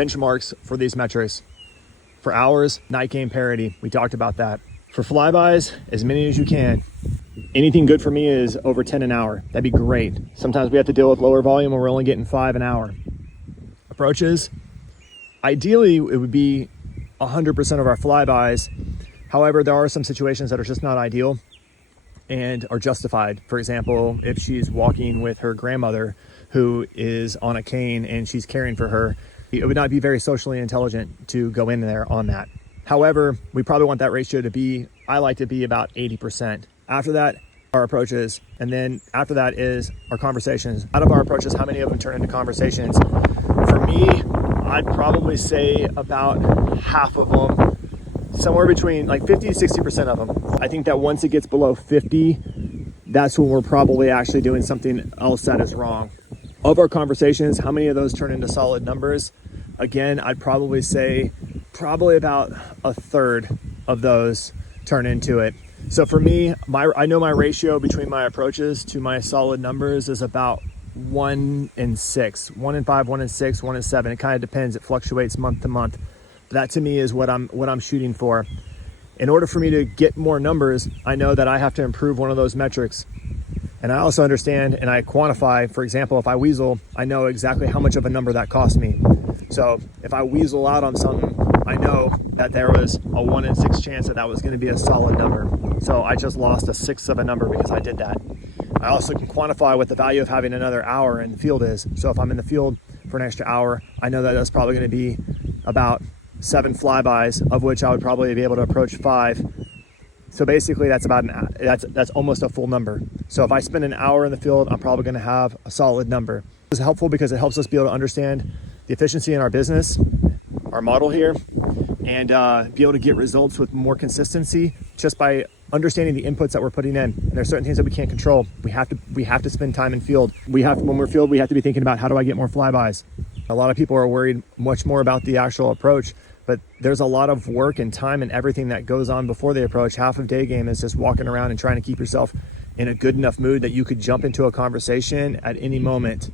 benchmarks for these metrics. For hours, night game parity. We talked about that. For flybys, as many as you can. Anything good for me is over 10 an hour. That'd be great. Sometimes we have to deal with lower volume and we're only getting 5 an hour. Approaches, ideally it would be 100% of our flybys. However, there are some situations that are just not ideal and are justified. For example, if she's walking with her grandmother who is on a cane and she's caring for her, it would not be very socially intelligent to go in there on that. However, we probably want that ratio to be, I like to be about 80%. After that, our approaches, and then after that is our conversations. Out of our approaches, how many of them turn into conversations? For me, I'd probably say about half of them, somewhere between like 50 to 60% of them. I think that once it gets below 50, that's when we're probably actually doing something else that is wrong. Of our conversations, how many of those turn into solid numbers? Again, I'd probably say probably about a third of those turn into it. So for me, I know my ratio between my approaches to my solid numbers is about 1 in 6, 1 in 5, 1 in 6, 1 in 7. It kind of depends. It fluctuates month to month. But that to me is what I'm shooting for. In order for me to get more numbers, I know that I have to improve one of those metrics. And I also understand and I quantify, for example, if I weasel, I know exactly how much of a number that cost me. So if I weasel out on something, I know that there was a 1 in 6 chance that was going to be a solid number. So I just lost a sixth of a number because I did that. I also can quantify what the value of having another hour in the field is. So if I'm in the field for an extra hour, I know that that's probably going to be about 7 flybys, of which I would probably be able to approach 5. So basically that's about that's almost a full number. So if I spend an hour in the field, I'm probably going to have a solid number. It's helpful because it helps us be able to understand the efficiency in our business, our model here, and be able to get results with more consistency just by understanding the inputs that we're putting in. And there's certain things that we can't control. We have to spend time in field. When we're field, we have to be thinking about how do I get more flybys. A lot of people are worried much more about the actual approach, but there's a lot of work and time and everything that goes on before the approach. Half of Daygame is just walking around and trying to keep yourself in a good enough mood that you could jump into a conversation at any moment